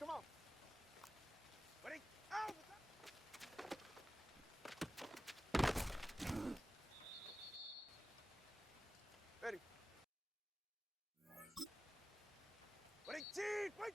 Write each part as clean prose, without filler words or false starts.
come on. Ready? Out! Ready? Ready? Team, wait!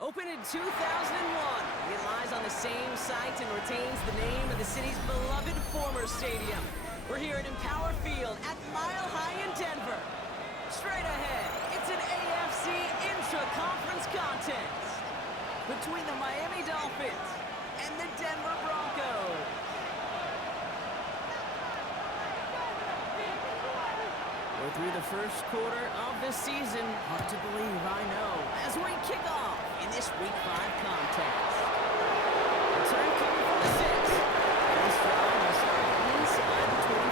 Opened in 2001, it lies on the same site and retains the name of the city's beloved former stadium. We're here at Empower Field at Mile High in Denver. Straight ahead, it's an AFC intra-conference contest between the Miami Dolphins and the Denver Broncos. We're through the first quarter of the season. Hard to believe, I know, as we kick off in this Week 5 contest. Return coming from the 6. This drive will start inside the 25.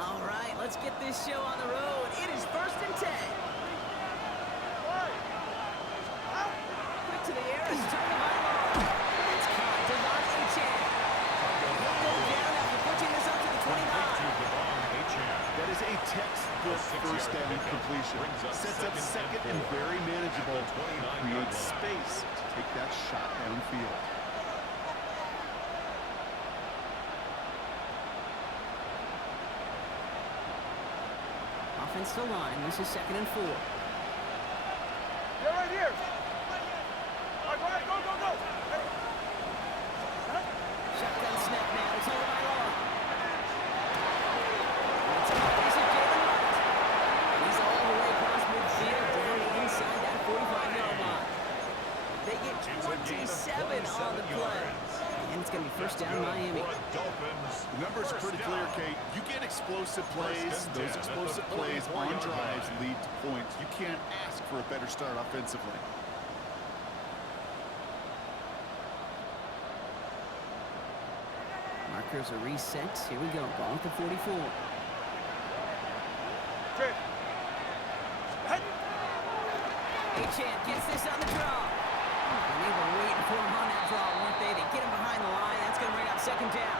All right, let's get this show on the road. It is 1st and 10. Quick to the air as Tony Vilo. It's caught. Devon Achan. He'll go down after pushing this up to the 29. That is a textbook first down completion. Sets up second and very manageable. Creates space to take that shot downfield. Offensive line, this is 2nd and 4. You're right here. All right, go, go, go. Shotgun snap now. It's over by Law. It's a piece of Jalen Wright. He's all the way across midfield down inside that 45-yard line. They get 27 on the play. And it's going to be first down Miami. The numbers are pretty clear, Kate. You get explosive plays. Those explosive plays on drives lead to points. You can't ask for a better start offensively. Markers are reset. Here we go. Ball at the 44. Achan gets this on the draw. And they were waiting for him on that draw, weren't they? They get him behind the line. That's going to bring up 2nd down.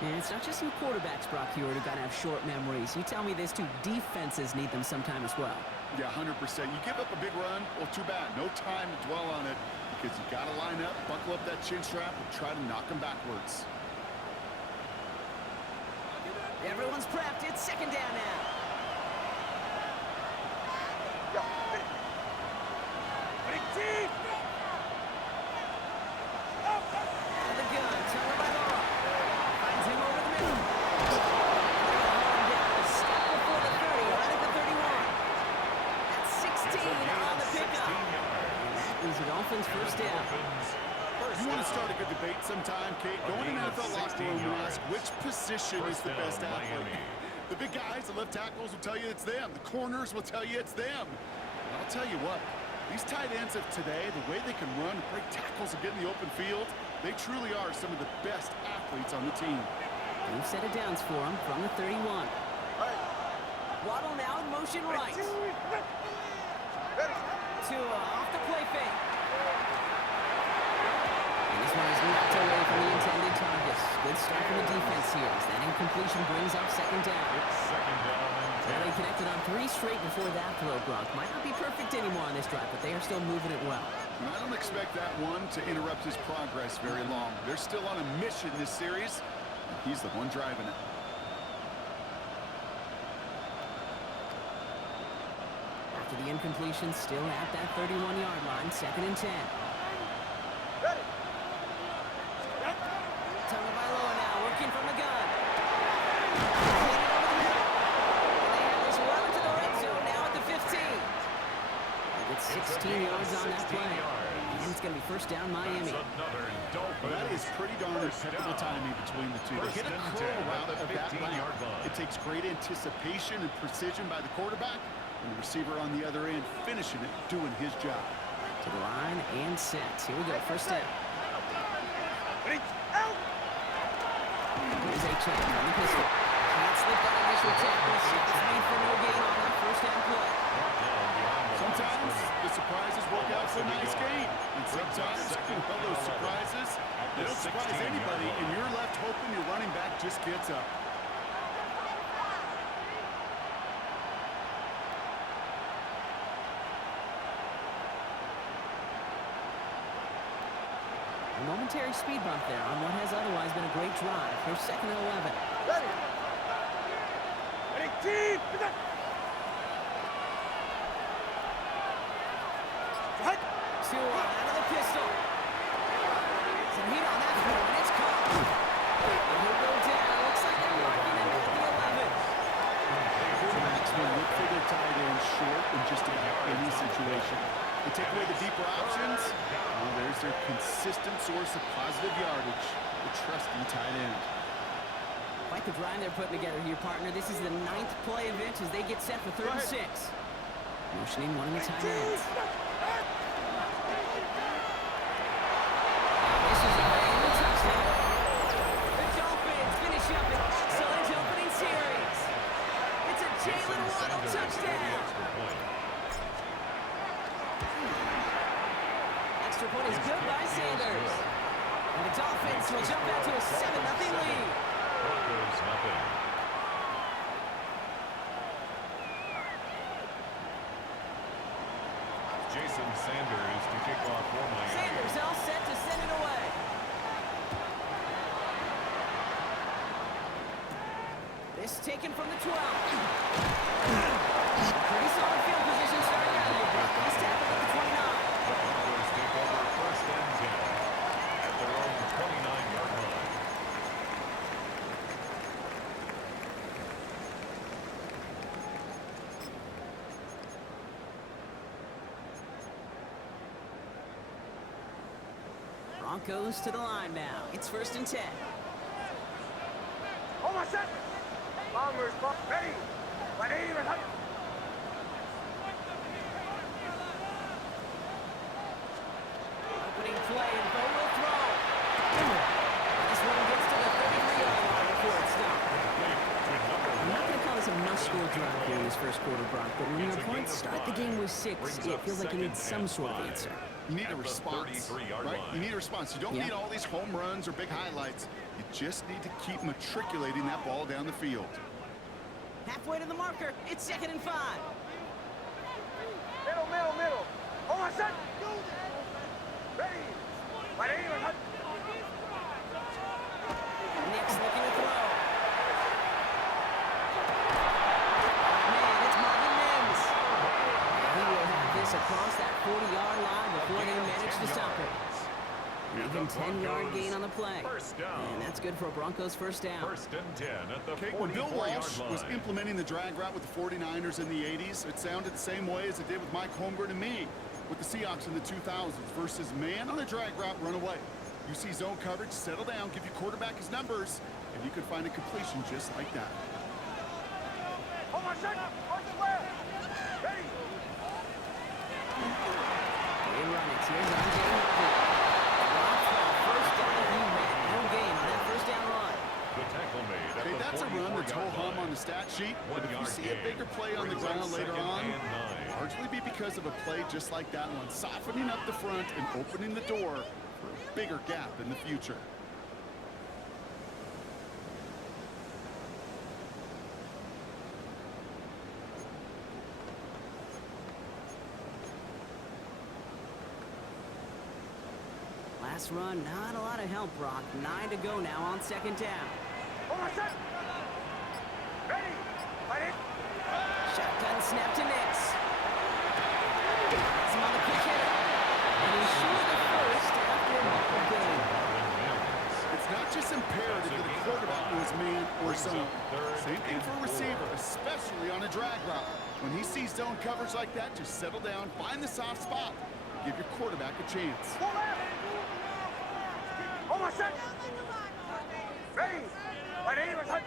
And it's not just some quarterbacks, Brock, here who got to have short memories. You tell me this too, defenses need them sometime as well. Yeah, 100%. You give up a big run, well, too bad. No time to dwell on it because you got to line up, buckle up that chin strap, and try to knock them backwards. Everyone's prepped. It's second down now. Go. Ready. Ready, team. Out of the gun. Turner by Law. Finds him over the middle. Down. Stop before the 30. Right at the 31. That's 16 on the pickup. That is the Dolphins' first down. You want to start a good debate sometime, Kate? Go in an NFL locker room and ask which position is the best athlete. The big guys, the left tackles will tell you it's them. The corners will tell you it's them. And I'll tell you what, these tight ends of today, the way they can run, break tackles, and get in the open field, they truly are some of the best athletes on the team. New set of downs for him from the 31. Waddle now in motion right. To off the play fake. And this one is knocked away from the intended target. Good start from the defense here as that incompletion brings up second down. Well, they connected on 3 straight before that throw, Gronk. Might not be perfect anymore on this drive, but they are still moving it well. And I don't expect that one to interrupt his progress very long. They're still on a mission this series, and he's the one driving it. After the incompletion, still at that 31-yard line, second and 10. Ready. Tagovailoa now working from the gun. Played it over the middle. And they have this well into the red zone now at the 15. They get 16 yards on that play. And it's going to be first down Miami. Well, that is pretty darn impeccable timing between the two. They hit a curl route of that route. It takes great anticipation and precision by the quarterback, and the receiver on the other end finishing it, doing his job. To the line and set. Here we go, first down. Ready. Out. Here's a check on the pistol. Can't slip that initial tackle. Shots made for no gain on that first down play. Sometimes the surprises work out for a nice game. And sometimes, well, those surprises, they don't surprise anybody, and you're left hoping your running back just gets up. A momentary speed bump there on what has otherwise been a great drive. Here's second and 11. Ready. Ready, team. Right. Two out of the pistol. Some heat on that throw, and it's caught. And he'll go down. Looks like they're marking him at the 11. Quarterbacks will look for their tight end short in just about any situation. They take away the deeper options. Well, there's their consistent source of positive yardage, the trusty tight end. Quite the drive they're putting together here, partner. This is the 9th play of it as they get set for 3rd and 6. Motioning one of the tight ends. This is a big touchdown. The Dolphins finish up an excellent opening series. It's a Jalen Waddle touchdown. Extra point is good by Sanders. And the Dolphins will jump out to a 7-0 lead. Jason Sanders to kick off for Miami. Sanders all set to send it away. This taken from the 12. Pretty solid field position starting out here, Brock. He's tackled at the 29. The Broncos take over first and 10 at their own 29-yard line. Broncos to the line now. It's first and 10. Hold my set. Bombers, ready. Ready. Ready. Opening play and Bo will throw. This one gets to the 33-yard line before it's stopped. I'm not going to call this a must-score drive here in this first quarter, Brock, but when your points start the game with 6, it feels like you need some sort of answer. You need a response, right? You need a response. You don't need all these home runs or big highlights. You just need to keep matriculating that ball down the field. Halfway to the marker. It's second and 5. Middle, middle, middle. Hold my set. Ready. Ready. Next looking to throw. Even 10-yard gain on the play. First down. And that's good for a Broncos first down. First and 10 at the Okay, when Bill 44-yard Walsh line. was implementing the drag route with the 49ers in the 80s, it sounded the same way as it did with Mike Holmgren and me with the Seahawks in the 2000s versus man on a drag route, run away. You see zone coverage, settle down, give your quarterback his numbers, and you can find a completion just like that. Hold on, second. First square. Ready. They run it. Here's RJ Harvey. First down, he ran. No gain on that first down run. The tackle made at Okay, the that's a run that's 44-yard ho-hum line. on the stat sheet, but if you 1 yard see a gain. bigger play on the Brings up ground later second on, and 9. largely be because of a play just like that one, softening up the front and opening the door for a bigger gap in the future. Last run, not a lot of help, Brock. 9 to go now on second down. Hold on, second. Ready. Ready. Shotgun snap to Nix. Has him on the quick hitter. And he's short the first after a ball game. It's not just imperative that a quarterback knows man or zone. Same thing for a receiver, especially on a drag route. When he sees zone coverage like that, just settle down, find the soft spot, give your quarterback a chance. Pull left. Hold on, second. Ready. Ready. Let's hit.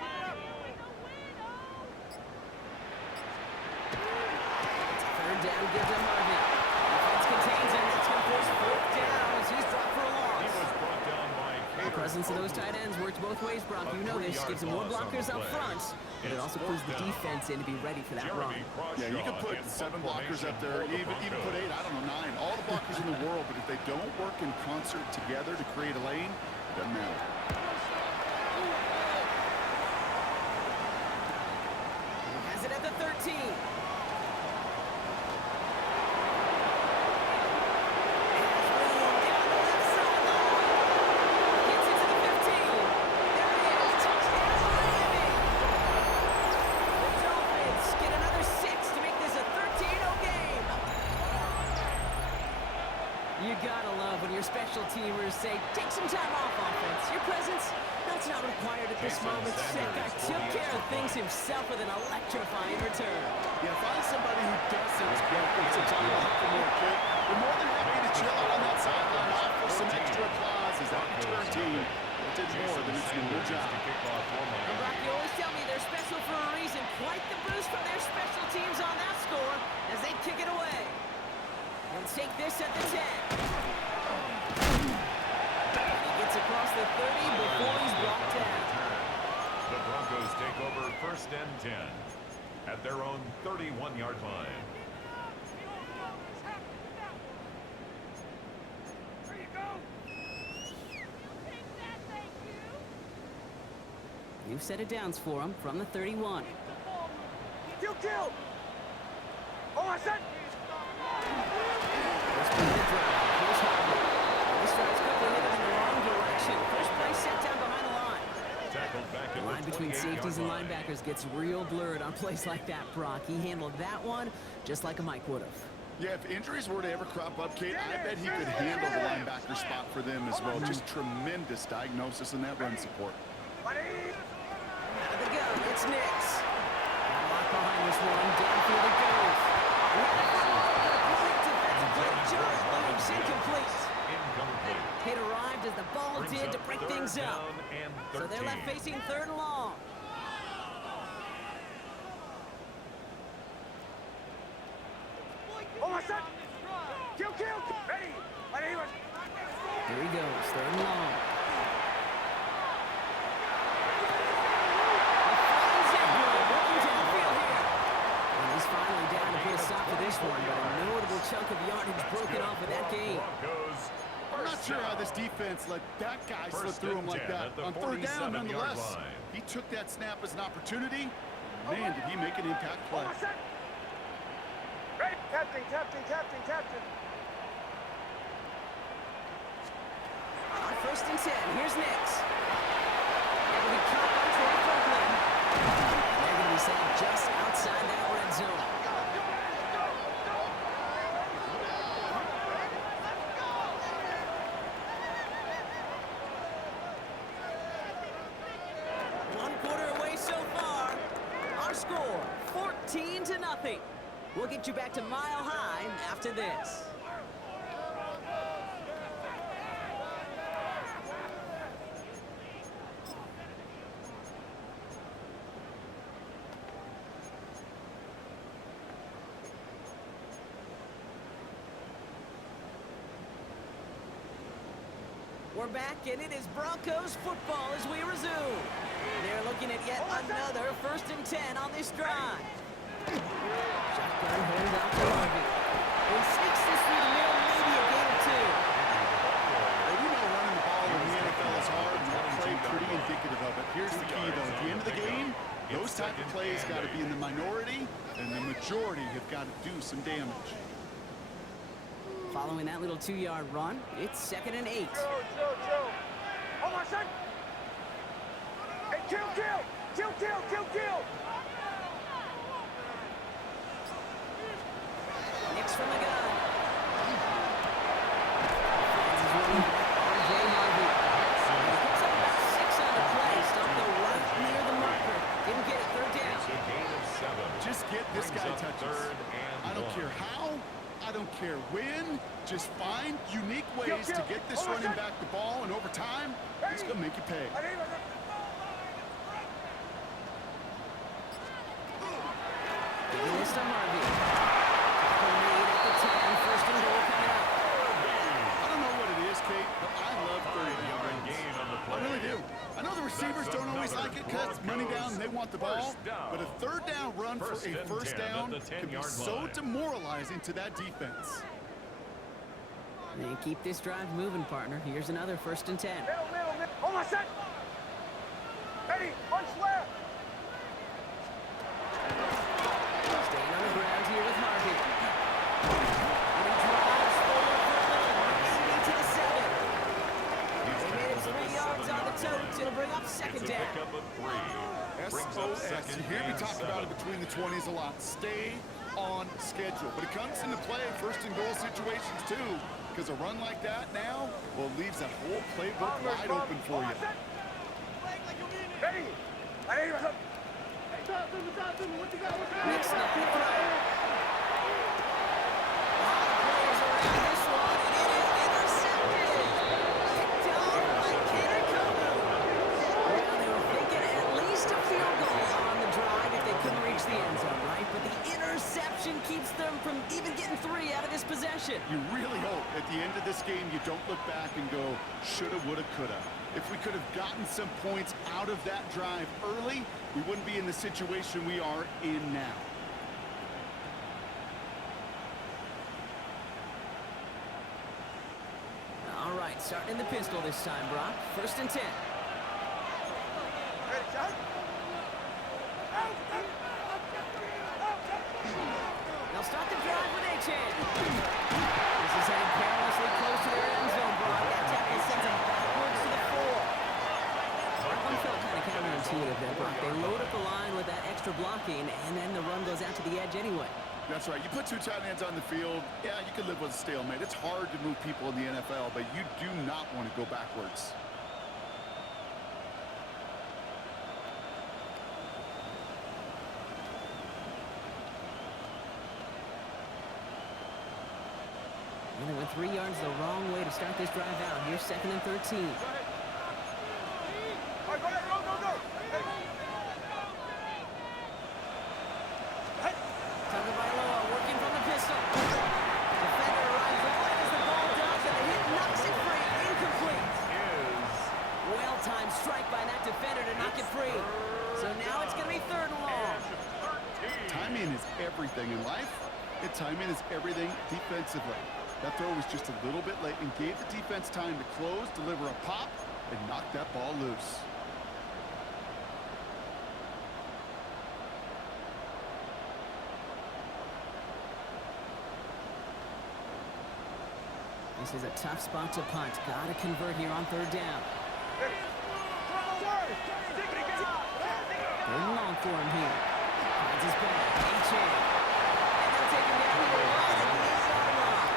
Third down, give to Harvey. Defense contains him. That's going to force fourth down as he's dropped for a He loss. was brought down by The presence of those tight ends works both ways, Brock. You know this. Gives them more blockers up front, but it also puts the defense in to be ready for that run. Yeah, you can put 7 blockers up there, even put 8, I don't know, 9. All the blockers in the world, but if they don't work in concert together to create a lane, it doesn't matter. Has it at the 13. You gotta love when your special teamers say, take some time off offense. Your presence, that's not required at this moment. That guy took care of things himself with an electrifying return. Yeah, find somebody who doesn't get some time off for more, kid. We're more than happy to chill out on that sideline, offer some extra applause as that return team did more than its normal job. And Brock, you always tell me they're special for a reason. Quite the boost from their special teams on that score as they kick it away. He'll take this at the 10. He gets across the 30 before he's brought down. The Broncos take over first and 10 at their own 31-yard line. There you go. New set of downs for him from the 31. Kill. Hold on, second. First play of the drive. Here's Harvey. This drive's quickly hit in the wrong direction. First play set down behind the line. Tackled back The at line the between 28-yard safeties and line. linebackers gets real blurred on plays like that, Brock. He handled that one just like a Mike would have. Yeah, if injuries were to ever crop up, Kate, I bet he could handle the linebacker spot for them as well. Just tremendous diagnosis in that run support. Ready. Out of the gun, it's Nix. Got a lot behind this one. Downfield it goes. Complete defensive play. Just moves incomplete. Incomplete. Hit arrived as the ball Brings did to up break third things up. down and So they're 13. left facing third and long. Hold on, second. Kill. Ready. Here he goes, third and long. Working downfield here. And he's finally down to put a stop to this one, but a notable chunk of yardage broken off with that gain. Broncos I'm not sure how this defense let that guy slip First through him and like 10 that. at the On third down, 47-yard nonetheless, line. he took that snap as an opportunity. Man, did he make an impact play. Hold on, second. Ready. Captain. On first and 10, here's Nix. It'll be caught by Troy Franklin. And they're going to be sacked just outside that red zone. 14-0. We'll get you back to Mile High after this. We're back, and it is Broncos football as we resume. They're looking at yet another 1st and 10 on this drive. Shotgun hold out to Harvey. He sneaks this through the middle, maybe a gain or two. Well, we know running the ball in the NFL is hard, and that play pretty indicative of it. Here's the key, though. At the end of the game, those type of plays got to be in the minority, and the majority have got to do some damage. Following that little 2-yard run, it's 2nd and 8. Chill. Hold on, son. Hey, kill. Nicks from the gun. R.J. Harvey. He picks up about 6 on the play. Stopped the right near the marker. Didn't get it. 3rd down. It's a gain of 7. Just get this guy touches. I don't care how. I don't care when. Just find unique ways to get this running back the ball, and over time, he's going to make you pay. Giving this to Harvey. Made at the 10. 1st and goal coming up. I don't know what it is, Kate, but I love 30-yard runs. Gain on the I play. really do. I know the receivers don't always like it because it's money down and they want the ball, but a 3rd down run for a 1st down can be so demoralizing to that defense. And keep this drive moving, partner. Here's another 1st and 10. Middle. Hold on, son. Ready, punch left. Staying on the ground here with Harvey. And he drives forward for a little. 80 to the 7. They made it 3 yards on the totes. It'll bring up 2nd down. Pickup of 3. Brings up SOS. 2nd You hear me and talk 7. about it between the 20s a lot. Stay on schedule. But it comes into play 1st and goal situations too, because a run like that now, well, leaves that whole playbook wide open for you. Ready. Next snap, the throw. A lot of players around this one, and it is intercepted. Picked off by Kenny Kobu. Well, they were thinking at least a field goal on the drive if they couldn't reach the end zone, right? But the interception keeps them from even getting 3 out of this possession. You really hope at the end of this game you don't look back and go, shoulda, woulda, coulda. If we could have gotten some points out of that drive early, we wouldn't be in the situation we are in now. All right, starting in the pistol this time, Brock. 1st and 10. Ready, son. They'll start the drive with H-Hand. This is heading perilously close to their end zone, Brock. That tackle sends them backwards to the 4. That one felt kind of counterintuitive there, Brock. They load up the line with that extra blocking, and then the run goes out to the edge anyway. That's right. You put 2 tight ends on the field, yeah, you can live with a stalemate. It's hard to move people in the NFL, but you do not want to go backwards. And they went 3 yards the wrong way to start this drive out. Here's 2nd and 13. All right, go ahead. Go. Tagovailoa working from the pistol. Defender arrives right as the ball does, and the hit knocks it free. Incomplete. Well-timed strike by that defender to knock it free. So now it's going to be 3rd and long. Timing is everything in life, and timing is everything defensively. That throw was just a little bit late and gave the defense time to close, deliver a pop, and knock that ball loose. This is a tough spot to punt. Got to convert here on 3rd down. 3rd and long for him here. Finds his back. H-Chain. And they'll take him down here right at the 8-yard line.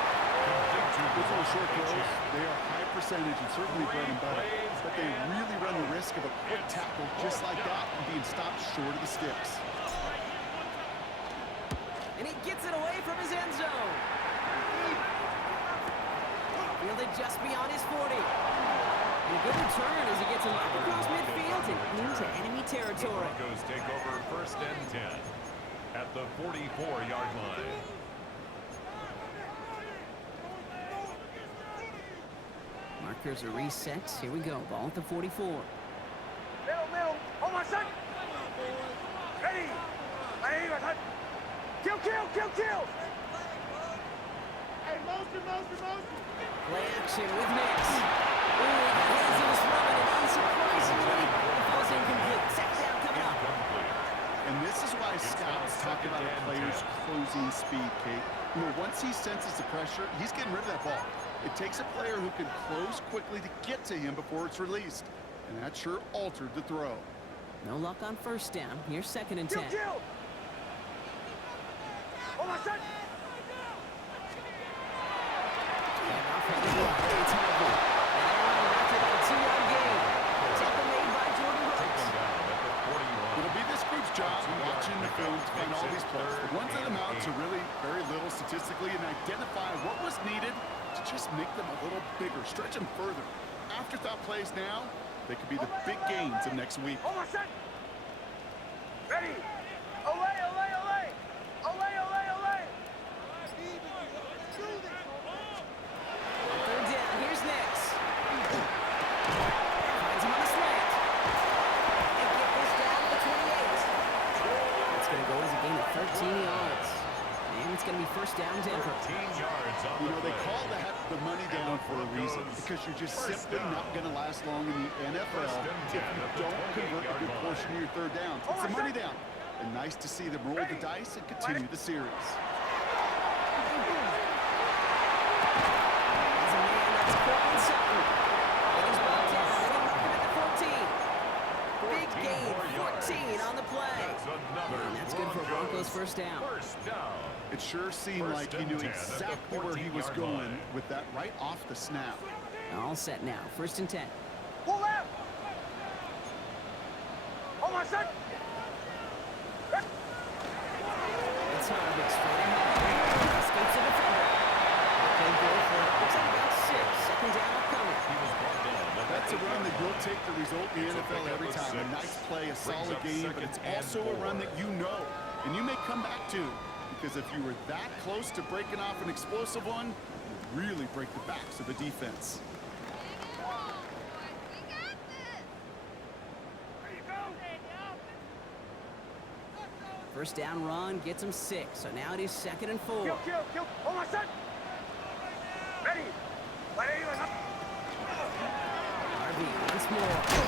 Those little short throws, they are high percentage and certainly bread and butter, but they really run the risk of a quick tackle just like that and being stopped short of the sticks. And he gets it away from his end zone. Fielded just beyond his 40. And a good return as he gets him up across midfield and into enemy The territory. Broncos take over first and 10 at the 44-yard line. Markers are reset. Here we go. Ball at the 44. Middle. Hold on, son. Ready. Kill. Hey, motion. Play action with Nix. Ooh, he was running, and unsurprisingly, the ball's incomplete. Second down coming up. And this is why scouts talk about a player's closing speed, Kate. You know, once he senses the pressure, he's getting rid of that ball. It takes a player who can close quickly to get to him before it's released. And that sure altered the throw. No luck on first down. Here's second and 10. Kill. Hold on, son. And off of the block. It's Harvey. And after that 2-yard gain. Tackle made by Jordan Brooks. It'll be this group's job watching the film to find all these plays. The ones that amount to really very little statistically and identify what was needed to just make them a little bigger, stretch them further. Afterthought plays now, they could be the big gains of next week. Hold on, son. Ready. Olay. Third down. Here's Nix. Finds him on the slant. And get this down to the 28. It's going to go as a gain of 13 yards. And it's going to be first down Denver. 13 yards on You the know, they play. call that the money down for a reason, because you're just simply not going to last long in the NFL if you don't convert a good portion of your third downs. It's the money down. And nice to see them roll the dice and continue the series. There's a man that's Cortland Sutton. And he's brought down. They mark him at the 14. Big gain, 14 on the play. And that's good for Broncos first down. First down. It sure seemed like he knew exactly where he was going with that right off the snap. All set now. First and 10. Pull out. Hold on, son. It's Harvick straight ahead. Escapes the defender. Okay, go for it. Looks like about 6. Second down upcoming. That's a run that will take the result in the NFL every time. A nice play, a solid game, but it's also a run that you know and you may come back to, because if you were that close to breaking off an explosive one, it would really break the backs of the defense. First down run gets him 6. So now it is second and 4. Kill. Hold on, son. Ready. Harvey once more. Oh,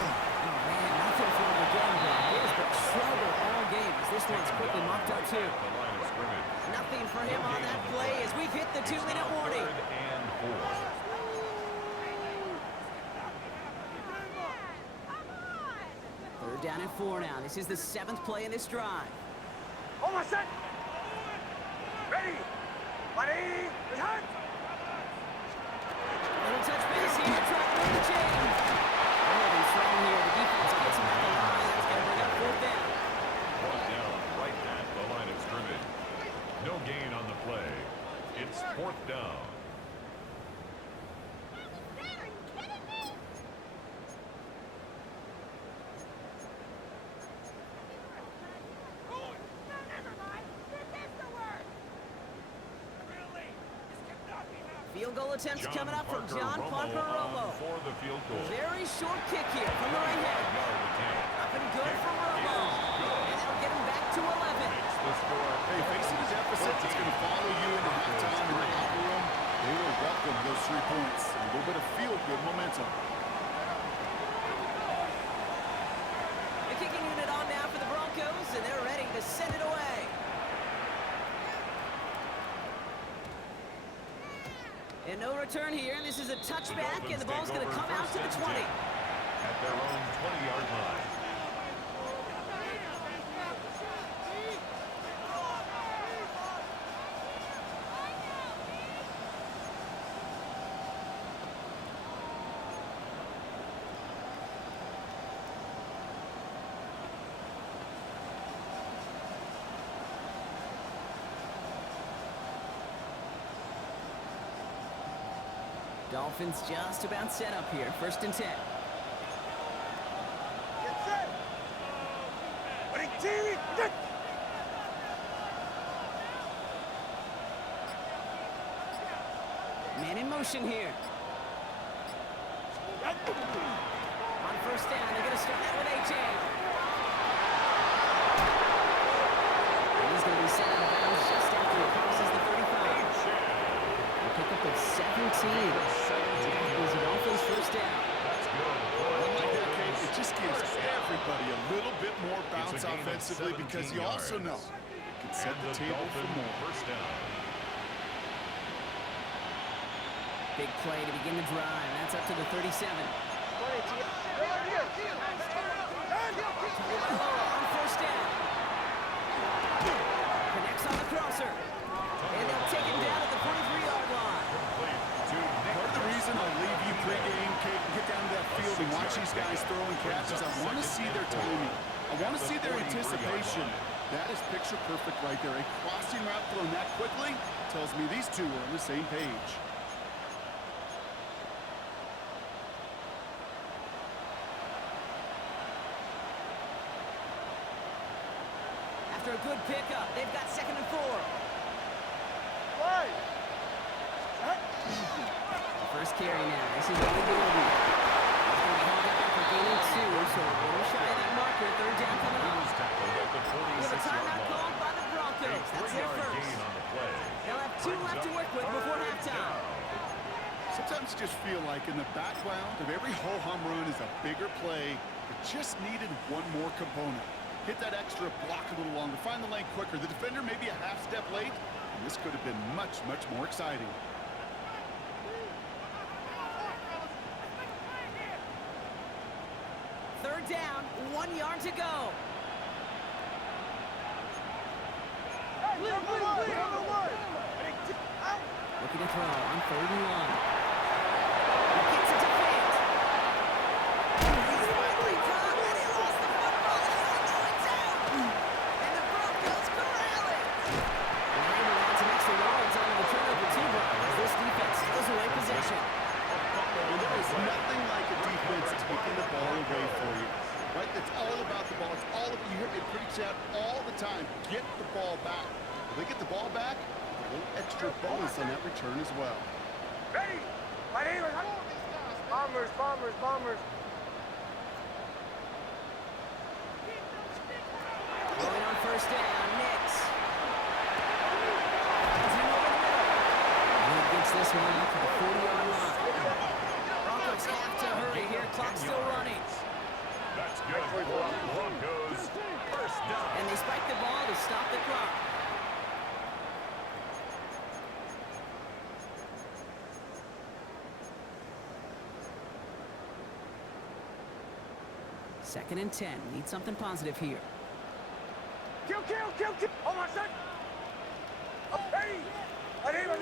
man, nothing for him again. But here's the trouble all game as this one's quickly mocked up too. Nothing for him on that play as we've hit the 2-minute warning. Third and 4. Third down and 4 now. This is the 7th play in this drive. Hold on, son. Ready. It's hot. Little touch base here, trying to move the chain. Really strong here. The defense gets him at the line. That's going to bring up fourth down. Brought down right at the line of scrimmage. No gain on the play. It's fourth down. Field goal attempts coming up from John Parker Romo. For the field goal. Very short kick here from the right hand. Up and good from Romo. And that'll get him back to 11. Hey, facing a deficit that's going to follow you into halftime in the locker room, they will welcome those 3 points. A little bit of feel-good momentum. The kicking unit on now for the Broncos, and they're ready to send it away. And no return here. This is a touchback, and the ball's going to come out to the 20. At their own 20-yard line. Dolphins just about set up here. 1st and 10. Get set. Ready, team, get. Man in motion here. On 1st down, they're going to start out with AJ. And he's going to be sent out of bounds just after he crosses the 35. A pickup of 17. Is it Dolphins 1st down? It just gives everybody a little bit more bounce offensively because you also know it can set the table for more. 1st down. Big play to begin the drive. That's up to the 37. On 1st down. Connects on the crosser. And they'll take him down at the 43-yard line. Part of the reason I leave you pregame, Kate, and get down to that field and watch these guys throwing catches, I want to see their timing. I want to see their anticipation. That is picture perfect right there. A crossing route thrown that quickly tells me these two are on the same page. After a good pickup, they've got 2nd and 4. Right. The first carry now. This is only Gordon. He's going to be held up after gaining 2, so a little shy of that marker. 3rd down coming up. We have a timeout called by the Broncos. That's their first. They'll have 2 left to work with before halftime. Sometimes you just feel like in the background of every ho-hum run is a bigger play that just needed one more component. Hit that extra block a little longer, find the lane quicker. The defender may be a half step late, and this could have been much, much more exciting. Third down, 1 yard to go. Looking to throw on 3rd and 1. He gets it to Fant. He's finally caught, and he lost the football, and it's out. And the Broncos corral it. And they're able to add some extra yards on the turnover too, as this defense steals away possession. Well, there is nothing like a defense taking the ball away for you. Right? It's all about the ball. It's all of you hear me preach that all the time. Get the ball back. If they get the ball back, a little extra bonus on that return as well. Ready. Right here. Bombers, bombers, bombers. Going on 1st down, Nix. And he gets this one up to the 40-yard line. Broncos have to hurry here. Clock still running. That's good. Broncos 1st down. And they spike the ball to stop the clock. Second and 10. Need something positive here. Kill, kill, kill, kill. Oh, my son. Hey. Right here.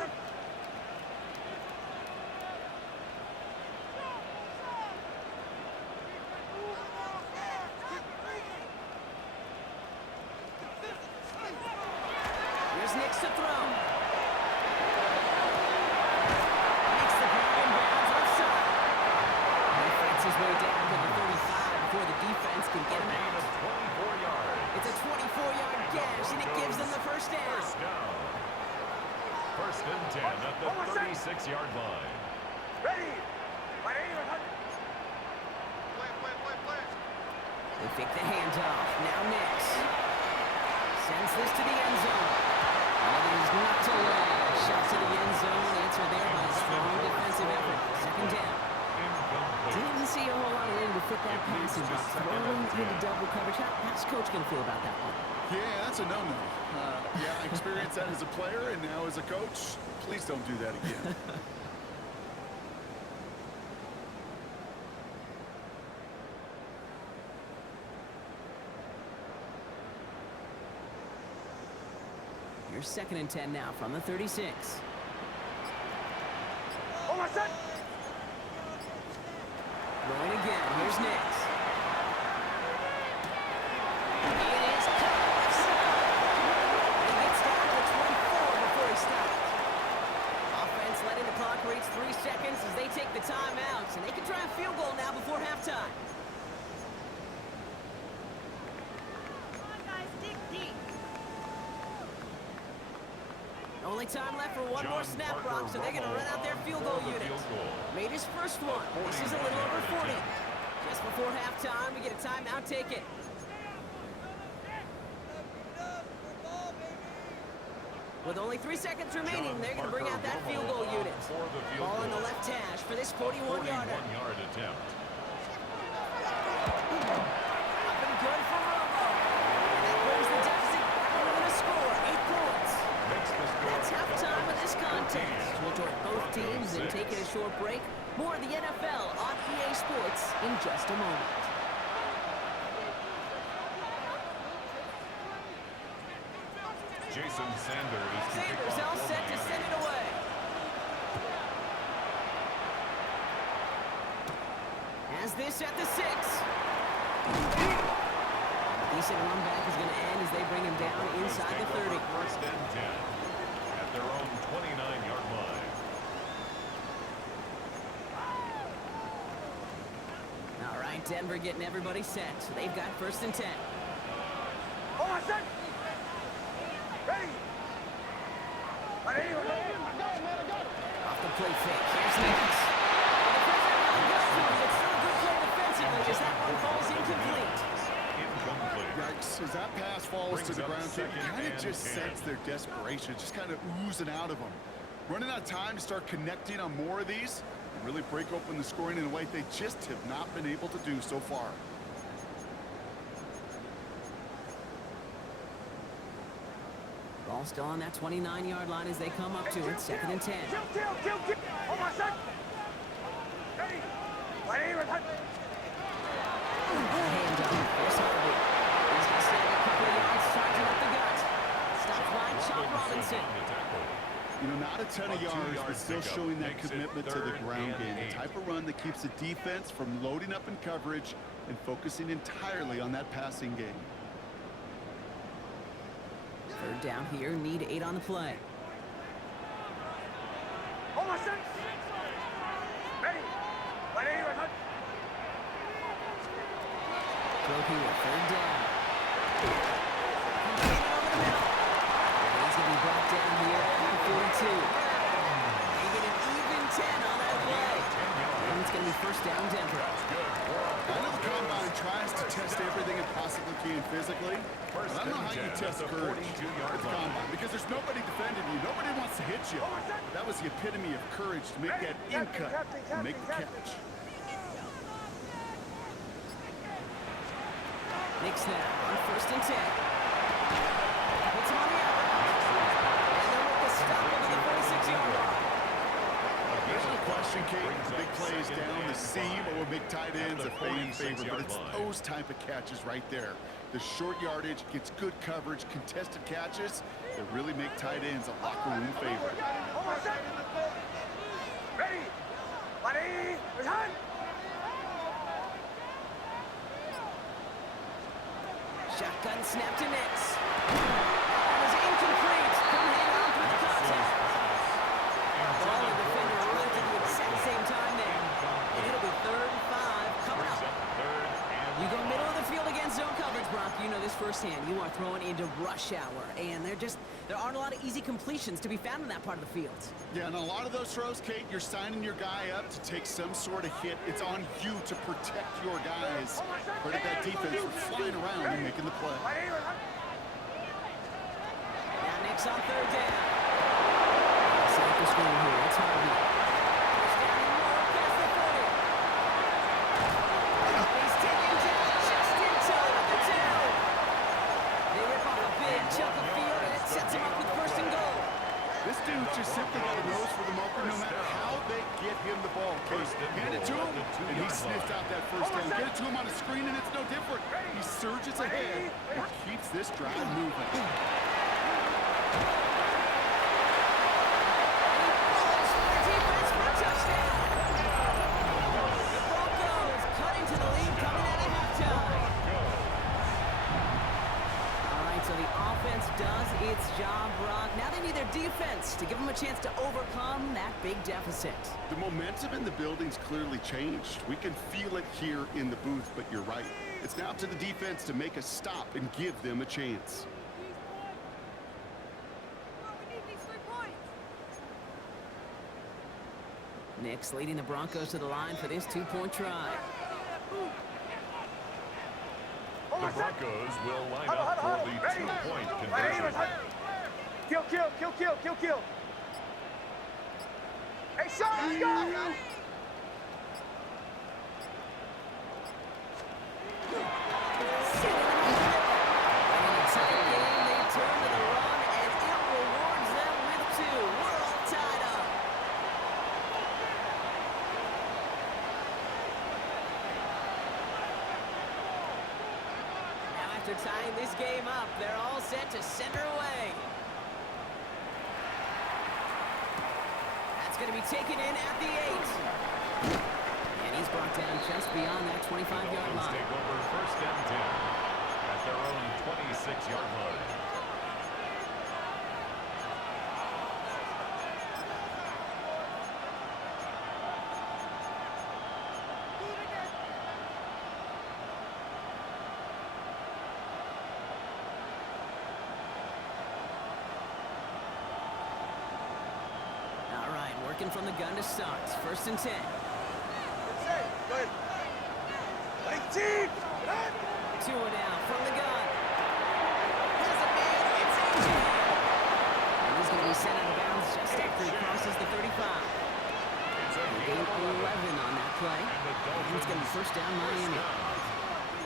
Here's Nix to throw. Makes the grab and bounds offside. He fights his way down to the 35 before the defense can get him out. 24 yards. It's a 24-yard gash, and it gives them the 1st down. 1st down. 1st and 10 at the 36-yard line. Ready. Right here. They fake the handoff. Now Nix sends this to the end zone. And it is not to land. Shot to the end zone. Answer there by a strong defensive effort. 2nd down. Didn't see a whole lot of room to fit that passing box. Throwing into double coverage. How's Coach going to feel about that one? Yeah, that's a no-no. Yeah, I experienced that as a player and now as a coach. Please don't do that again. Here's 2nd and 10 now from the 36. Oh, my son. Going again. Here's Nix. It is cut offside. He gets down to 24 before he stops. Offense letting the clock reach 3 seconds as they halftime. Only time left for one more snap, Brock, so they're going to run out their field goal unit. Made his first one. This is a little over 40. Just before halftime, we get a timeout taken. With only 3 seconds remaining, they're going to bring out that field goal unit. Ball in the left hash for this 41-yarder. 41-yard attempt. Up and good for Romo. And that brings the deficit back within a score, 8 points. That's halftime of this contest. We'll join both teams and take a short break. More of the NFL on EA Sports in just a moment. Jason Sanders. Sanders all set to send it away. As this at the 6. Decent run back is going to end as they bring him down inside the 30. First and 10 at their own 29-yard line. All right, Denver getting everybody set. So they've got first and 10. Hold on, set. Ready. Off the play fake. Here's Nix. The pressure really got to him. It's still a good play defensively as that one falls incomplete. Yikes, as that pass falls to the ground, you kind of just sense their desperation, just kind of oozing out of them. Running out of time to start connecting on more of these and really break open the scoring in a way they just have not been able to do so far. Ball still on that 29-yard line as they come up to it. Second and 10. Kill. Hold on, set. Ready. Hand up. Here's Harvey. He's going to stand a couple of yards, charging up the gut. Stopped by Chop Robinson. You know, not a ton of yards, but still showing that commitment to the ground game. The type of run that keeps the defense from loading up in coverage and focusing entirely on that passing game. Third down here. Need 8 on the play. Hold on, set. Ready. Throw here. Third down. Over the middle. And he's going to be brought down here at the 42. They get an even 10 on that play. And it's going to be first down Denver. I know the combine tries to test everything it possibly can physically, but I don't know how you test courage at the combine because there's nobody defending you. Nobody wants to hit you. That was the epitome of courage to make that in cut and make the catch. Nick snap on first and 10. Puts him on the outside. And they'll make the stop over the 46-yard line. There's no question, Kate. The big plays down the seam or big tight ends a fan favorite, but it's those type of catches right there. The short yardage gets good coverage, contested catches that really make tight ends a locker room favorite. Ready. Ready. Shotgun snap to Nix. That was incomplete. Couldn't hang on through the contact. Ball and defender rolled at the exact same time there. And it'll be 3rd and 5 coming up. You go middle of the field against zone coverage, Brock. You know this firsthand. You are throwing into rush hour, and there aren't a lot of easy completions to be found in that part of the field. Yeah, and a lot of those throws, Kate, you're signing your guy up to take some sort of hit. It's on you to protect your guys. Credit that defense for flying around and making the play. Now Nick's on 3rd down. Set the screen here. It's Harvey. First down and more past the 40. He's taken down just in time at the 2. They rip off a big chunk of field, and it sets him up with first and goal. This dude just simply got a nose for the marker no matter how they get him the ball. Case, hand it to him, and he sniffs out that first down. Get it to him on a screen, and it's no different. He surges ahead and keeps this drive moving. Does It's job run. Now they need their defense to give them a chance to overcome that big deficit. The momentum in the building's clearly changed. We can feel it here in the booth, but you're right. It's now up to the defense to make a stop and give them a chance. Nick's leading the Broncos to the line for this two-point try. The Broncos will line up for the two-point conversion. Kill, kill, kill, kill, kill, kill. Hey, shot, let's go! After tying this game up, they're all set to center away. That's going to be taken in at the 8. And he's brought down just beyond that 25-yard line. Take over first and 10 at their own 26-yard line. Working from the gun to start. First and 10. Go ahead. 19! 2 and out from the gun. Has a man. It's AJ. And he's going to be sent out of bounds just after he crosses the 35. Gain 11 on that play. And it's going to be first down Miami.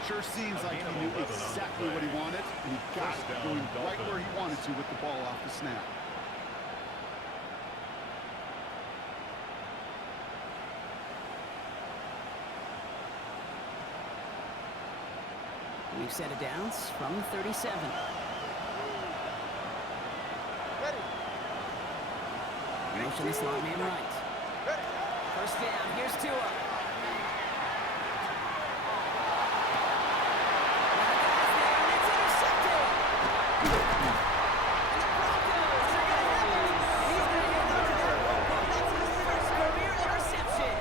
Sure seems like he knew exactly what he wanted, and he got it going right where he wanted to with the ball off the snap. We've set it downs from the 37. Ready. Motion the slot man right. Ready. First down. Here's Tua. It's intercepted. And the Broncos are going to have it. He's going to hang on to that one. That's his first career interception.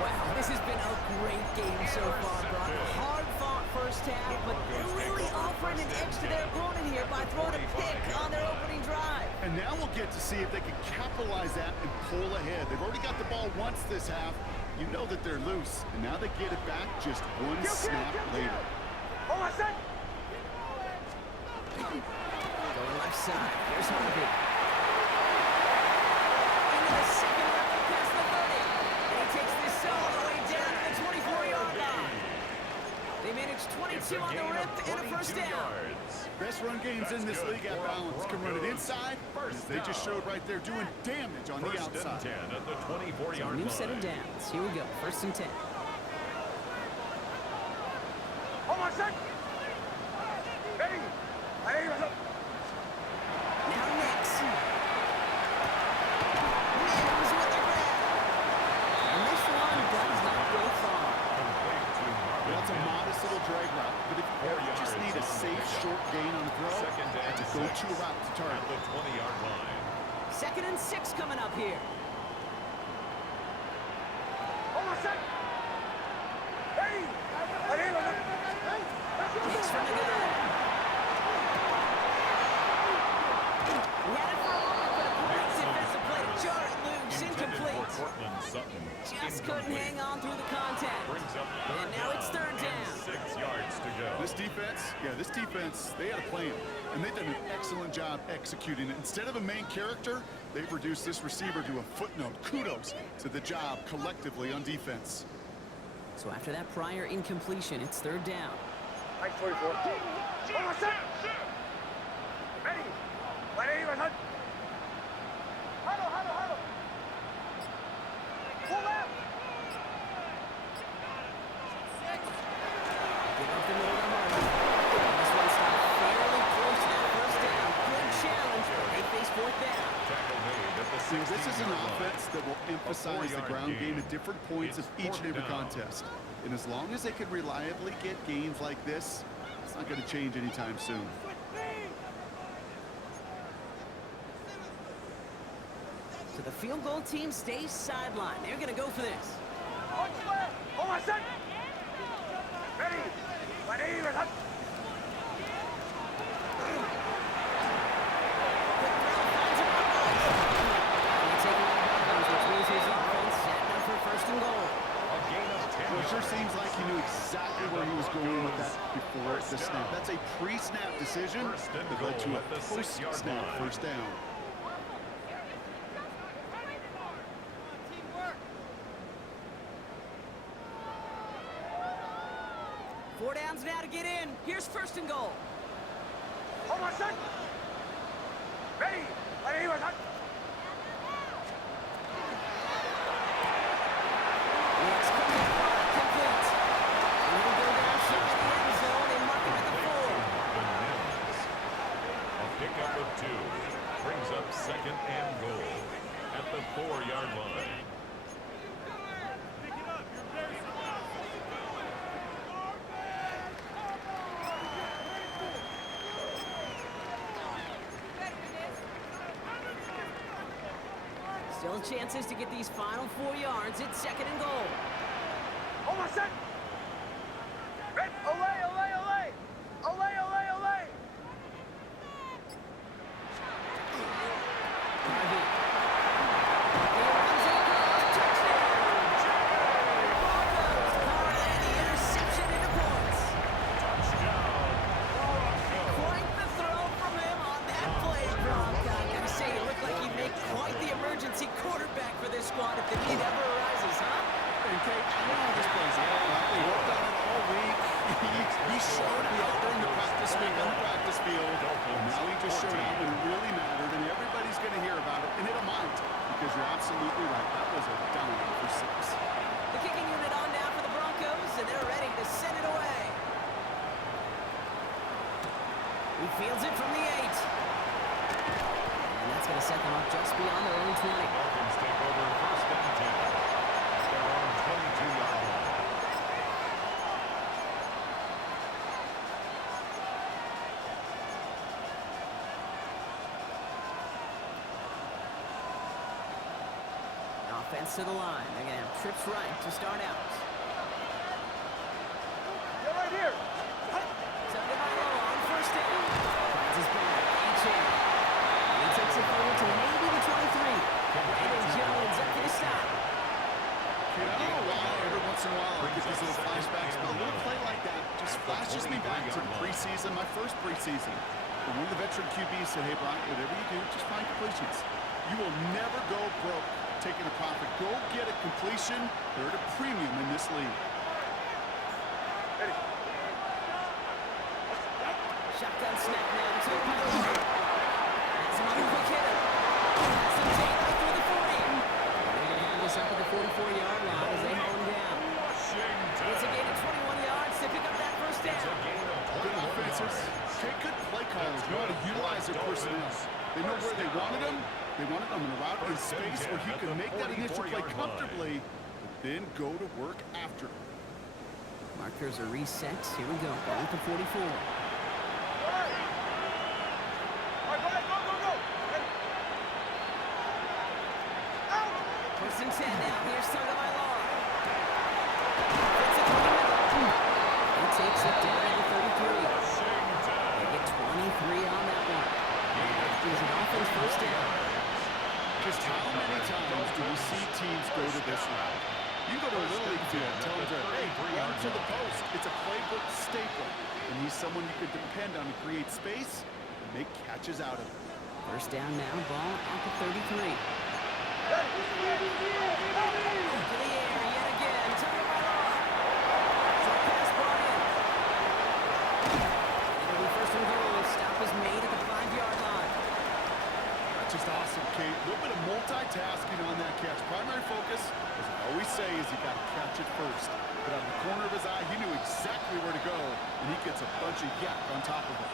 Wow, this has been a great game so far, Brock. Hard-fought first half, but really offering an edge to their opponent here by throwing a pick on their opening drive. And now we'll get to see if they can capitalize that and pull ahead. They've already got the ball once this half. You know that they're loose, and now they get it back just one snap later. Hold on a sec. Going left side. Here's Harvey. Into the second level past the 30. And he takes this all the way down to the 24-yard line. They managed 22 on the rip and a first down. Best run games in this league at balance. Can run it inside. They just showed right there doing damage on the outside. First and 10 at the 24-yard line. New set of downs. Here we go. First and 10. Hold on a sec. Ready. Now next. Mims with the grab. And this one does not go far. That's a modest little drag route, but if you ever just need a safe short gain on the throw, that's a go-to route to target. At the 20-yard line. Second and 6 coming up here. Hold on a sec. Ready. Kicks from the gun. He had it for a moment, but a great defensive play to jar it loose. Incomplete. Just couldn't hang on through the contact. And now it's third down. 6 yards to go. This defense, they had a plan, and they've done an excellent job executing it. Instead of a main character, they've reduced this receiver to a footnote. Kudos to the job collectively on defense. So after that prior incompletion, it's third down. 44. Hold on a sec. Ready. Huddle. Pull out. Give up the middle to Harvey. This one stopped fairly close to that first down. Good challenge, but they face fourth down. Tackle made at the This is an 16-yard line. offense that will emphasize the 4-yard ground game gain. at different points of It's each and every fourth down. contest. And as long as they can reliably get gains like this, it's not going to change anytime soon. So the field goal team stays sidelined. They're going to go for this. Hold on, set. Ready. Ready. Ready. Well, it sure seems like he knew exactly where he was going with that before the snap. That's a pre-snap decision that led to a post-snap first down. Four downs now to get in. Here's first and goal. Hold on, set. Ready. Ready. Ready. Pickup of 2 brings up second and goal at the 4-yard line. Still chances to get these final 4 yards. It's second and goal. Hold on, set. Ready. Olay, olay, olay. Olay, olay, olay. Quarterback for this squad if the need ever arises, huh? And Kate, I know how this plays out. They worked on it all week. He showed me out there in the practice week on the practice field. And now he just showed out when it really mattered, and everybody's going to hear about it, and it'll mind, because you're absolutely right. That was a dime for 6. The kicking unit on now for the Broncos, and they're ready to send it away. He fields it from the 8. And that's going to set them up just beyond their own 20. Falcons take over first and 10. Their own 22-yard line. Offense to the line. They're going to have trips right to start out. You're right here. Tagovailoa on first down. Finds his back. H.A. He takes it forward to maybe the 23. Brandon Jones up to the stop. You know, every once in a while I get these little flashbacks, but a little play like that just flashes me back to the preseason, my first preseason. When one of the veteran QBs said, hey, Brian, whatever you do, just find completions. You will never go broke taking a profit. Go get a completion. They're at a premium in this league. Ready. Shotgun snap now to Tagovailoa. That's another quick hitter. That's some tape right through the 40. They're going to have this up at the 44-yard line as they hold him down. It's a gain of 21 yards to pick up that first down. Good offenses. Take good play callers. Know how to utilize their personnel. They know where they wanted them. They wanted them in a route in space where he could make that initial play comfortably, but then go to work after. Markers are reset. Here we go. Ball at the 44. All right. All right, go ahead. Go, go, go. Ready. Out. First and 10 now. Here's Tagovailoa. Fits it through the middle. He takes it down to the 33. They get 23 on that one. He's an offense first down. Just how many times do we see teams go to this route? You go to a Little League field, tell them, hey, run to the post. It's a playbook staple. And he's someone you can depend on to create space and make catches out of it. First down now, ball at the 33. To the air yet again. Tagovailoa. So pass brought in. It'll be first and goal. Stop is made at the 5-yard line. That's just awesome, Kate. A little bit of multitasking on that catch. Primary focus, as I always say, is you got to catch it first. But out of the corner of his eye, he knew exactly where to go, and he gets a bunch of yak on top of it.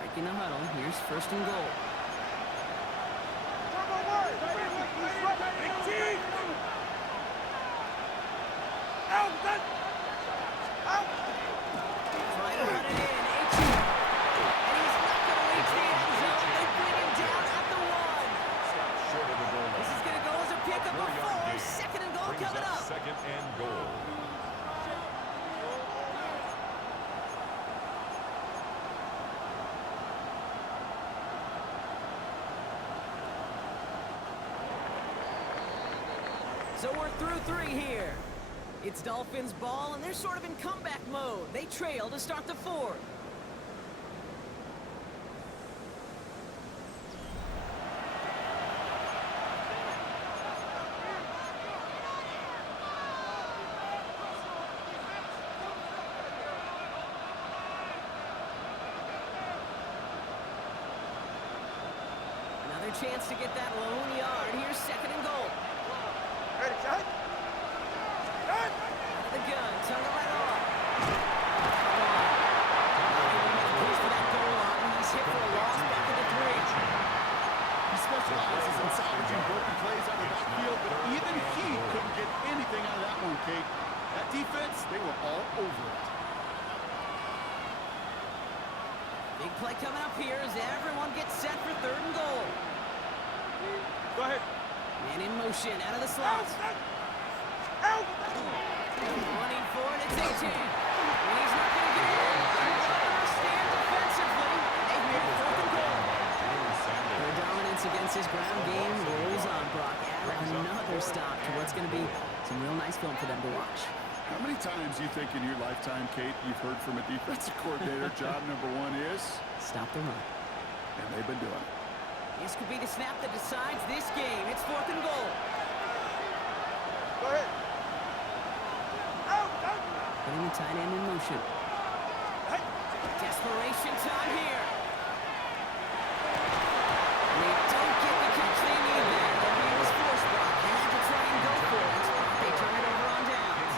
Breaking the huddle. Here's first and goal. Big team. Out. Out. Trying to run it in. H.E. So we're through 3 here. It's Dolphins ball, and they're sort of in comeback mode. They trail to start the 4th. Another chance to get that lone yard. Here's 2nd and goal. Ready, set. Set. The gun, tongue it right off. Close to that goal line. He's hit for a loss back at the 3. He specializes in salvaging broken plays out of the backfield, but even he couldn't get anything out of that one, Kate. That defense, they were all over it. Big play coming up here as everyone gets set for 3rd and goal. Go ahead. Man in motion, out of the slots. Out. Running for it, it's 18. And he's not going to get it. Stand defensively. They've made it 4th and goal. Their dominance against his ground game rolls on, Brock. Add another stop to what's going to be some real nice film for them to watch. How many times you think in your lifetime, Kate, you've heard from a defensive coordinator, job number 1 is? Stop the run. And they've been doing it. This could be the snap that decides this game. It's 4th and goal. Go ahead. Out. Out. Putting the tight end in motion. Desperation time here. And they don't get the catch they need there. The man was forced, Brock. They had to try and go for it. They turn it over on downs.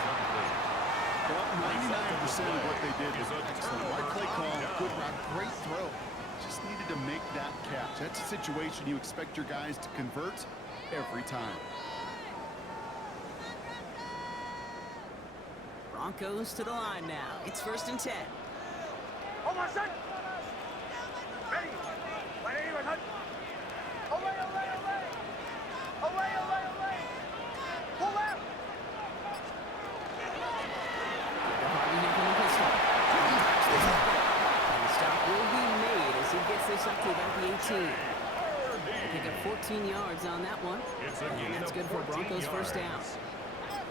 Well, 99% of what they did was excellent. Right play call, good route, great throw. Just needed to make that catch. That's a situation you expect your guys to convert every time. Broncos to the line now. It's 1st and 10. Hold on, set. Ready. Ready, ready. Away, away, away. Away, away, away. Pull out. The Harvey here from the pistol. And the stop will be made as he gets this up to about the 18. They pick up 14 yards on that one. And that's good for Broncos' 1st down.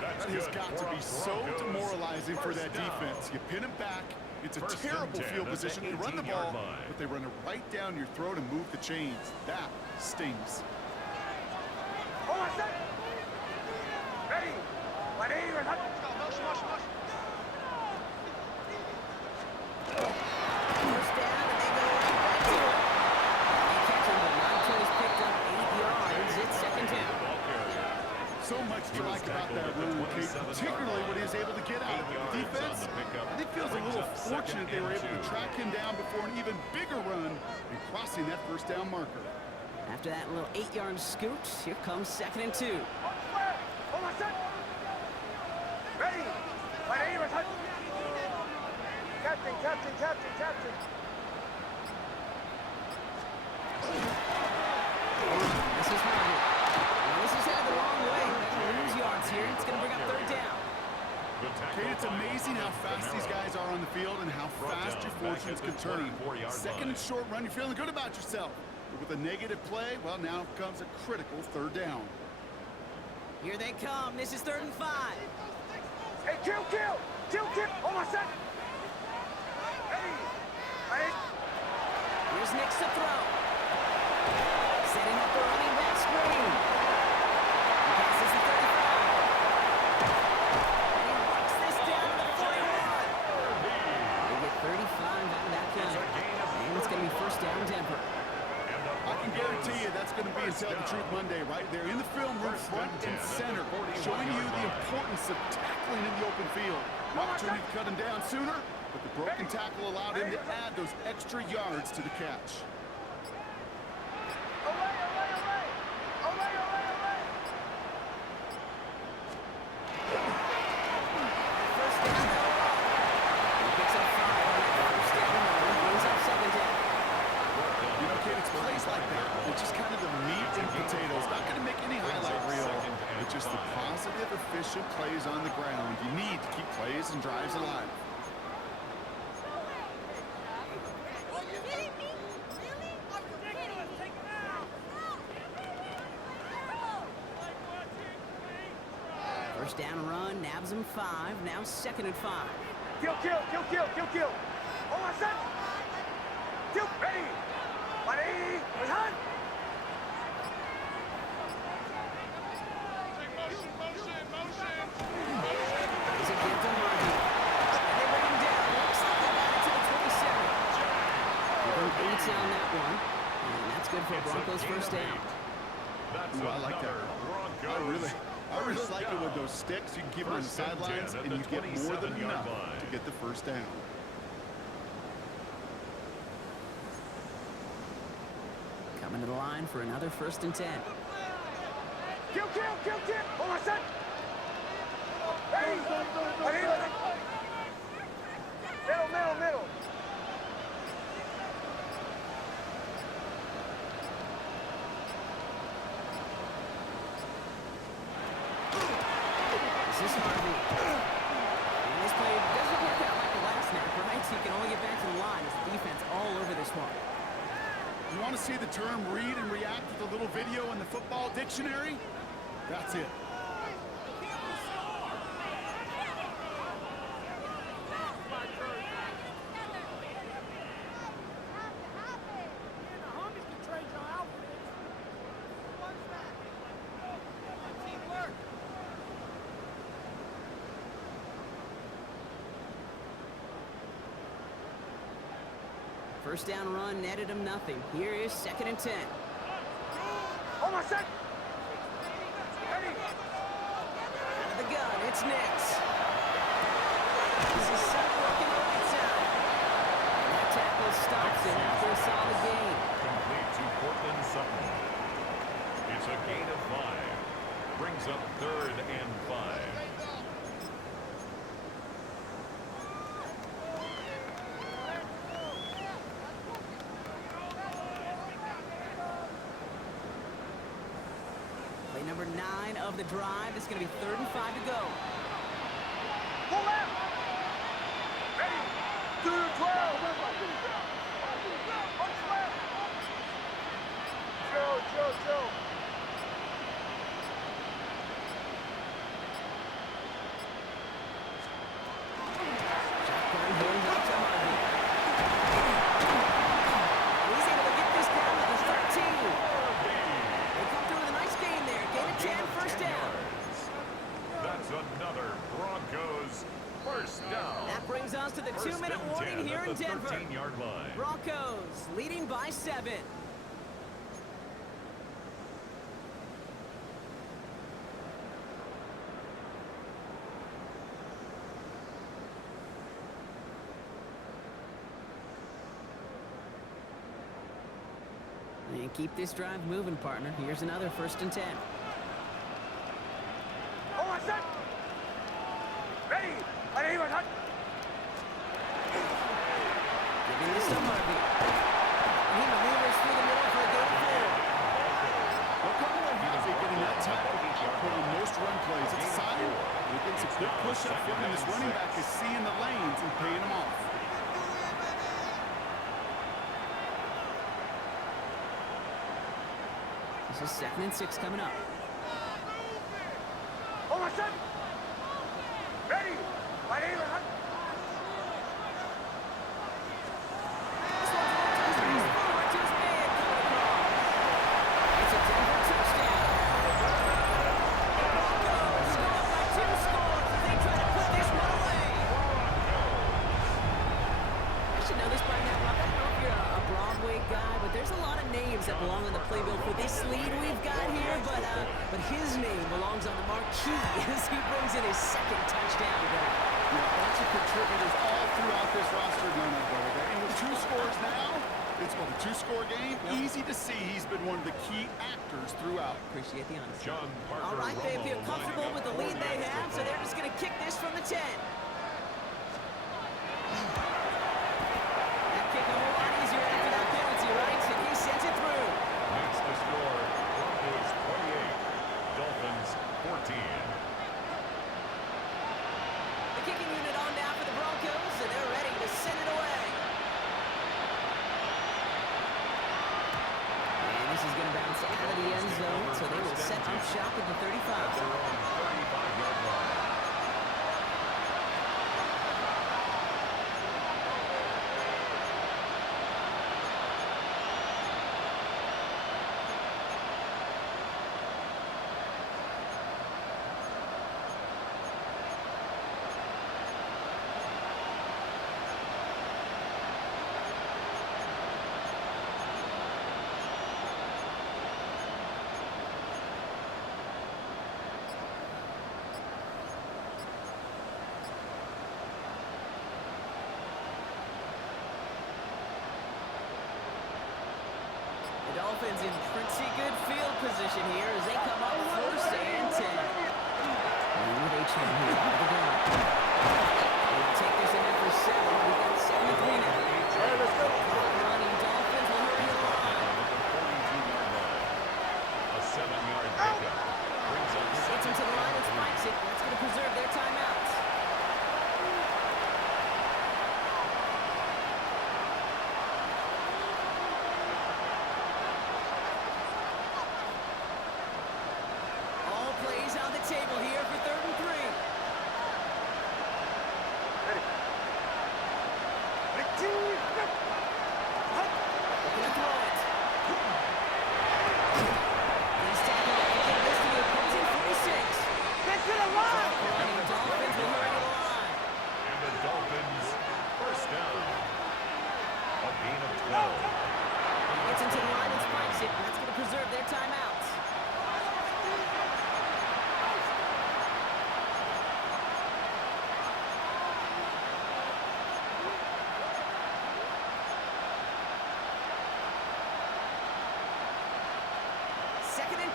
That has got to be so demoralizing for that defense. You pin them back. It's a terrible field position. They run the ball, but they run it right down your throat and move the chains. That stings. Hold on, set. Ready. Ready, ready. Motion, motion, motion. First down, and they go right back to it. They catch him, but not until he's picked up 8 yards. It's 2nd down. So much to like about that run, Kate, particularly what he was able to get out of it. The defense, I think, feels a little fortunate they were able to track him down before an even bigger run and crossing that 1st down marker. After that little 8-yard scoot, here comes 2nd and 2. Hold on, set. Ready. Ready, ready. Captain, captain, captain, captain. This is Harvey. Well, this is headed the wrong way. They're going to lose yards here. It's going to bring up 3rd down. Kate, it's amazing how fast these guys are on the field and how fast your fortunes can turn. 2nd and short run, you're feeling good about yourself. But with a negative play, well, now comes a critical 3rd down. Here they come. This is 3rd and 5. Hey, kill, kill. Kill, kill. Hold on, set. Ready. Ready. Here's Nix to throw. Setting up the running back screen. He passes the 35. And he works this down to the 41. They get 35 out of that count. And it's going to be 1st down Denver. I can guarantee you that's going to be in Tell the Truth Monday right there in the film room, front and center, showing you the importance of tackling in the open field. An opportunity to cut him down sooner, but the broken tackle allowed him to add those extra yards to the catch. Away, away, away. Away, away, away. First down, he picks up 5 on that 1st down run. Brings up 2nd down. You know, kid, it's plays like that. It's just kind of the meat and potatoes. Not going to make any highlight reel. It's just the positive, efficient plays on the ground. You need to keep plays and drives alive. First down run, nabs him 5. Now 2nd and 5. Kill, kill, kill, kill, kill, kill. Hold on, set. Kill, ready. Ready, return. There's a give to Harvey. And they bring him down. Looks like they got it to the 27. Give him 8 on that one. And that's good for Broncos first down. That's Ooh, I like that. Broncos. I really like it with those sticks. You can keep them on the sidelines, and you get more than enough to get the first down. Coming to the line for another 1st and 10. Kill, kill, kill, kill. Hold on, set. Ready. Ready, ready. Middle, middle, middle. This is Harvey. And this play doesn't work out like the last snap, right? So you can only get back to the line as the defense all over this one. You want to see the term read and react with a little video in the football dictionary? That's it. First down run netted him nothing. Here is 2nd and 10. Hold on, set. Ready. Out of the gun, it's Nix. This is Sutton working the right side. And that tackle stops him after a solid gain. Complete to Cortland Sutton. It's a gain of 5. Brings up 3rd and 5. Play number 9 of the drive. It's going to be 3rd and 5 to go. Pull out. Ready. 2, 12. Punch left. Joe. Shotgun here, out to Harvey. He's able to get this down to the 13. They come through with a nice gain there. Gain of 10, first down. That's another Broncos first down. That brings us to the First 2-minute and warning 10 here at in the Denver. 13-yard line. Broncos leading by 7. And keep this drive moving, partner. Here's another 1st and 10. Hold on, set. Ready. Ready, return. Giving this to Harvey. He maneuvers through the middle for a gain of 4. Look how Harvey getting that tackle on most run plays. It's a sign. He gets a good push-up for him, and this running back is seeing the lanes and paying them off. This is 2nd and 6 coming up. Hold on, set. Ready. Ready, return. This one's forward to his man coming across. It's a Denver touchdown. Broncos go up by 2 scores as they try to put this one away. I should know this by now, Rob. I don't know if you're a Broadway guy, but there's a lot of names that belong on the playbill for this lead we've got here, but his name belongs on the marquee as he brings in his 2nd touchdown goal. Yeah, bunch of contributors all throughout this roster going up over there. And with 2 scores now, it's a 2-score game. Easy to see he's been one of the key actors throughout. Appreciate the honesty. John Parker. All right, they feel comfortable with the lead they have, so they're just going to kick this from the 10. That kick a whole lot easier after that penalty, right? And he sends it through. Makes the score Broncos 28, Dolphins 14. The kicking unit on down for the Broncos, and they're ready to send it away. And this is going to bounce out of the end zone, so they will set up shop at the 35. At their own 35-yard line.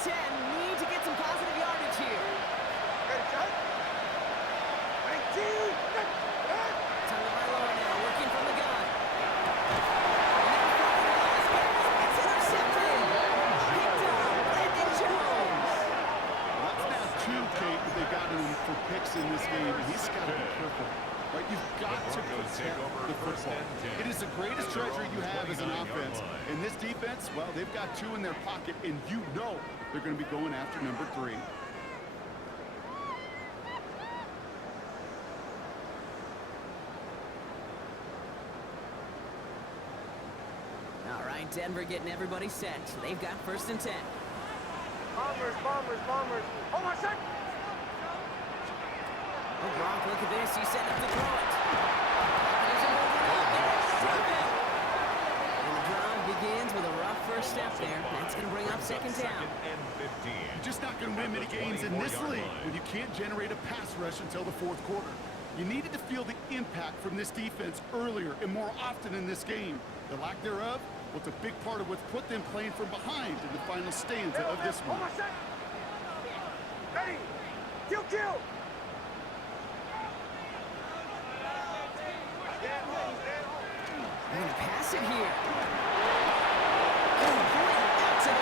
10. Need to get some positive yardage here. Ready, John? 19. Time to lie lower now, working from the gun. And they're throwing the last pass. It's intercepted. Picked up. Brandon Jones. Well, that's now 2, Kate, that they got him for picks in this game, and he's got to be careful. Right, you've got to protect the football. It is the greatest treasure you have as an offense. In this defense, well, they've got 2 in their pocket, and you know they're going to be going after number 3. All right, Denver getting everybody set. They've got 1st and 10. Bombers, bombers, bombers. Hold on, set. Oh, Gronk, look at this. He's setting up to throw it. There's a moving up. There's Stephen. And the drive begins with a rough first step there. That's going to bring up 2nd down. And 15. You're just not going to win many games in this league when you can't generate a pass rush until the 4th quarter. You needed to feel the impact from this defense earlier and more often in this game. The lack thereof, well, it's a big part of what's put them playing from behind in the final stanza of this one. Hold on, set. Ready. Kill, kill. They're going to pass it here. Oh, boy, that's it.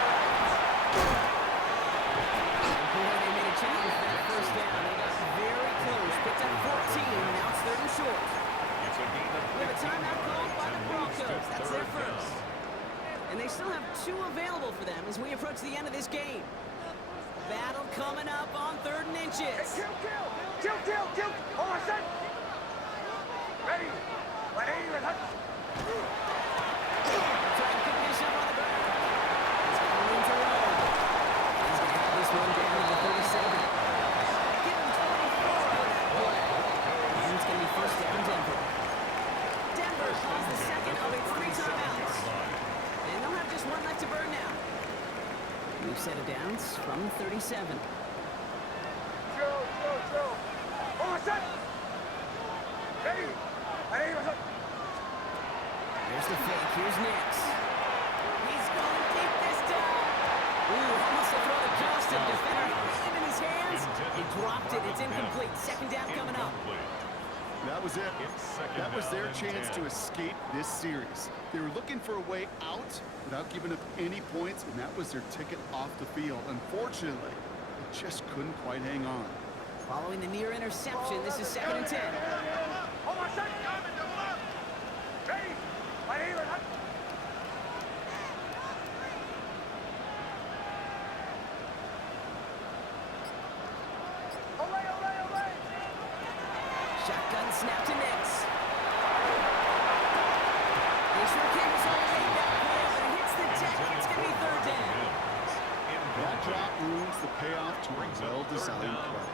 And boy, they made a challenge for that 1st down. They got very close. Picked up 14. Now it's 3rd and short. It's a gain of We have a timeout called by the Broncos. That's their 3rd first. down. And they still have 2 available for them as we approach the end of this game. Battle coming up on 3rd and inches. Hey, kill, kill. Kill, kill, kill. Hold on, set. Ready. Ready, ready. Trying to pick this up on the ground. He's got room to roll. He's going to have this one down to the 37. Give him 24 on that play. And it's going to be 1st down Denver. Denver calls the 2nd of its 3 timeouts. And they'll have just 1 left to burn now. New set of downs from 37. Chill, chill, chill. Hold on, set. Ready. Ready, ready. There's the fake. Here's Nix. He's going to take this down. Ooh, almost a throw to Justin. Defender had it in his hands. He dropped it. It's incomplete. 2nd down coming up. That was it. That was their chance to escape this series. They were looking for a way out without giving up any points, and that was their ticket off the field. Unfortunately, they just couldn't quite hang on. Following the near interception, this is 2nd and 10. Hold on, set. Ready. Ready, ready. Olay, olay, olay. Shotgun snap to Nix. They sure can't make that play, but it hits the deck. It's going to be 3rd down. That drop ruins the payoff to a well-designed play.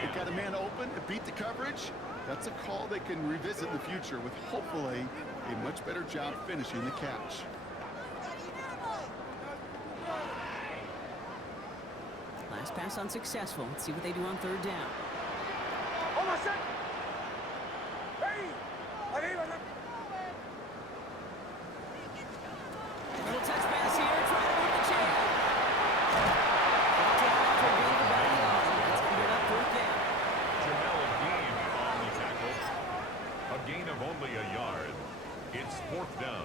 They got a man open and beat the coverage. That's a call they can revisit in the future with hopefully a much better job finishing the catch. Last pass unsuccessful. Let's see what they do on 3rd down. Hold on, set. Ready. Ready, ready. Little touch pass here, trying to move the chain. Brought down after a gain of about a yard. That's going to get up 4th down. Jamel Dean on the tackle. A gain of only a yard. It's 4th down.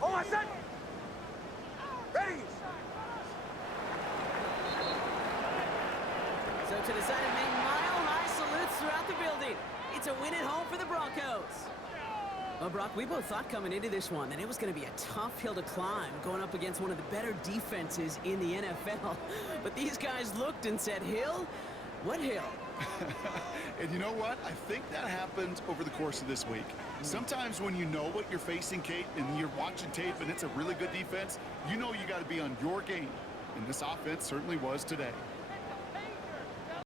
Hold on, set. Ready. So to the side of Maine, mile-high salutes throughout the building. It's a win at home for the Broncos. Well, Brock, we both thought coming into this one that it was going to be a tough hill to climb going up against one of the better defenses in the NFL. But these guys looked and said, Hill? What hill? And you know what? I think that happened over the course of this week. Sometimes when you know what you're facing, Kate, and you're watching tape and it's a really good defense, you know you got to be on your game. And this offense certainly was today.